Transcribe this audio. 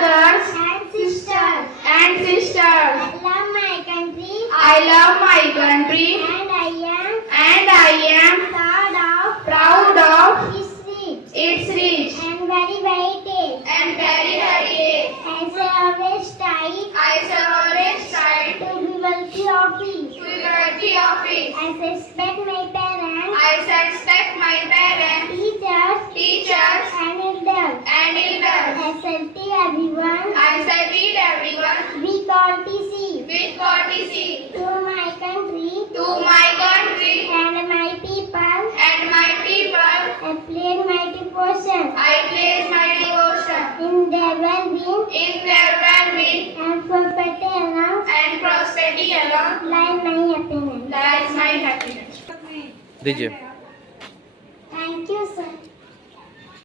brothers and sisters. and sisters. I love my country I love my country and and I am proud of proud of its rich its rich and very heritage. and very heritage. As I always strive I shall always strive to be wealthy of it. to be worthy of it. I respect my parents, I shall respect my parents, teachers and elders. and elders. I shall tell everyone I shall treat everyone with courtesy with courtesy to my country to my country and my people. and my people. I pledge my devotion I place my devotion in their well-being in their well-being and prosperity along and prosperity along lies my happiness. lies my happiness. दीजिए